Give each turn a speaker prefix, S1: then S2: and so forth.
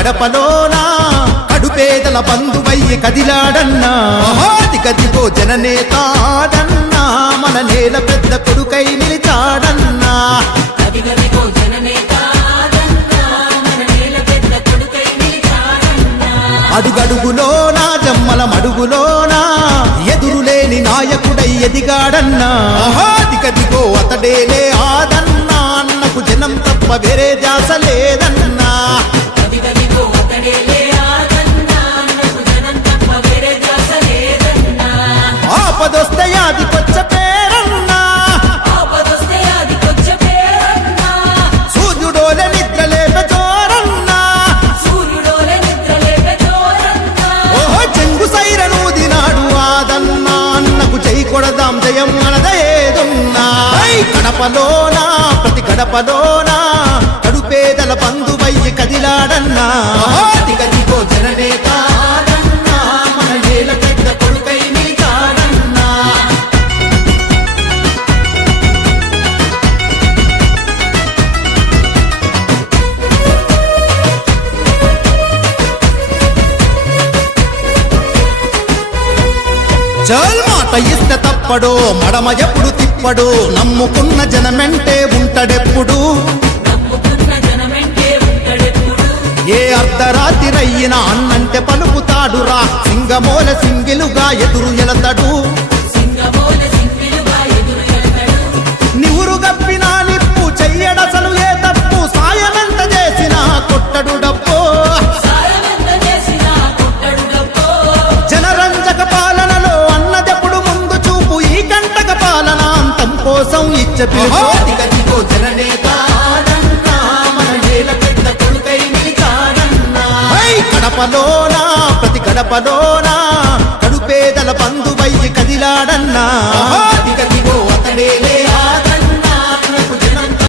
S1: గడపలోనా కడుపేదల బంధువయ్యి కదిలాడన్నా? దిగదిగో జననేతాడన్నా మన నేల పెద్ద కొడుకై నిలిచాడన్నా? అడుగడుగులోనా జమ్మల మడుగులోనా ఎదురులేని నాయకుడై ఎదిగాడన్నా? దిగదిగో అతడేలే ఆదన్నా అన్నకు జనం తప్ప వేరే ధ్యాస లేదన్నా గడపలోనా ప్రతి గడపలోనా కడుపేదల బంధువయ్యి కదిలాడన్నా. చల్ మాట ఇస్తే తప్పడు మడమ ఎప్పుడు తిప్పడు నమ్ముకున్న జనమెంటే ఉంటడెప్పుడు?
S2: ఏ అర్ధరాత్రి ఉంటాడెప్పుడు
S1: ఏ అన్నంటే పలుకుతాడురా సింగమోల సింగిలుగా పిలుపు జననేత కడపలోనా ప్రతి గడపలోనా కడుపేదల బంధువయ్యి కదిలాడన్నా.